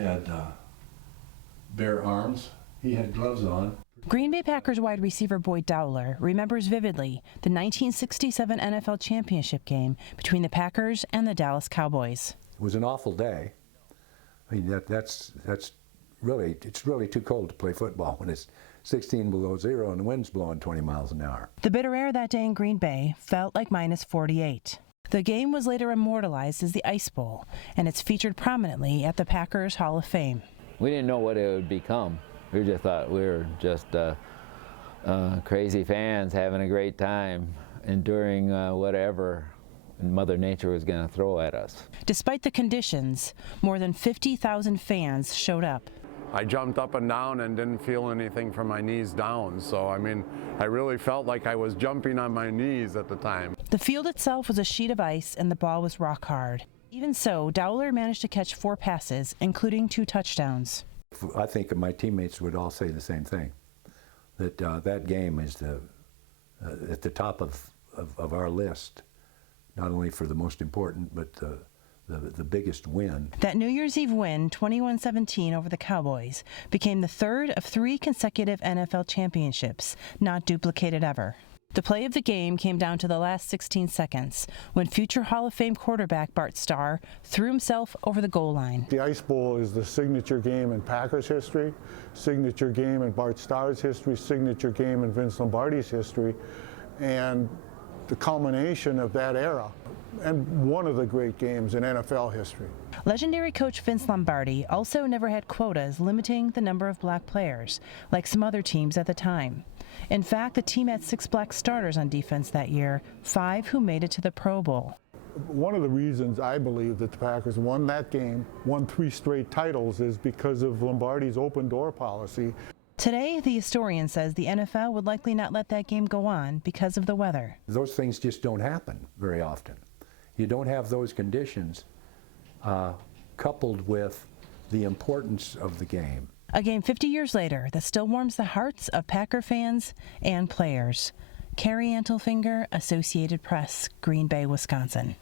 had bare arms. He had gloves on. Green Bay Packers wide receiver Boyd Dowler remembers vividly the 1967 NFL championship game between the Packers and the Dallas Cowboys. It was an awful day. I mean, it's really too cold to play football when it's 16 below zero and the wind's blowing 20 miles an hour. The bitter air that day in Green Bay felt like minus 48. The game was later immortalized as the Ice Bowl, and it's featured prominently at the Packers Hall of Fame. We didn't know what it would become. We just thought we were just crazy fans having a great time, enduring whatever Mother Nature was going to throw at us. Despite the conditions, more than 50,000 fans showed up. I jumped up and down and didn't feel anything from my knees down. So, I mean, I really felt like I was jumping on my knees at the time. The field itself was a sheet of ice and the ball was rock hard. Even so, Dowler managed to catch 4 passes, including 2 touchdowns. I think my teammates would all say the same thing, that that game is at the top of our list, not only for the most important, but the biggest win. That New Year's Eve win, 21-17 over the Cowboys, became the 3rd of 3 consecutive NFL championships, not duplicated ever. The play of the game came down to the last 16 seconds when future Hall of Fame quarterback Bart Starr threw himself over the goal line. The Ice Bowl is the signature game in Packers history, signature game in Bart Starr's history, signature game in Vince Lombardi's history, and the culmination of that era, and one of the great games in NFL history. Legendary coach Vince Lombardi also never had quotas limiting the number of black players, like some other teams at the time. In fact, the team had 6 black starters on defense that year, 5 who made it to the Pro Bowl. One of the reasons I believe that the Packers won that game, won 3 straight titles, is because of Lombardi's open door policy. Today, the historian says the NFL would likely not let that game go on because of the weather. Those things just don't happen very often. You don't have those conditions coupled with the importance of the game. A game 50 years later that still warms the hearts of Packer fans and players. Carrie Antelfinger, Associated Press, Green Bay, Wisconsin.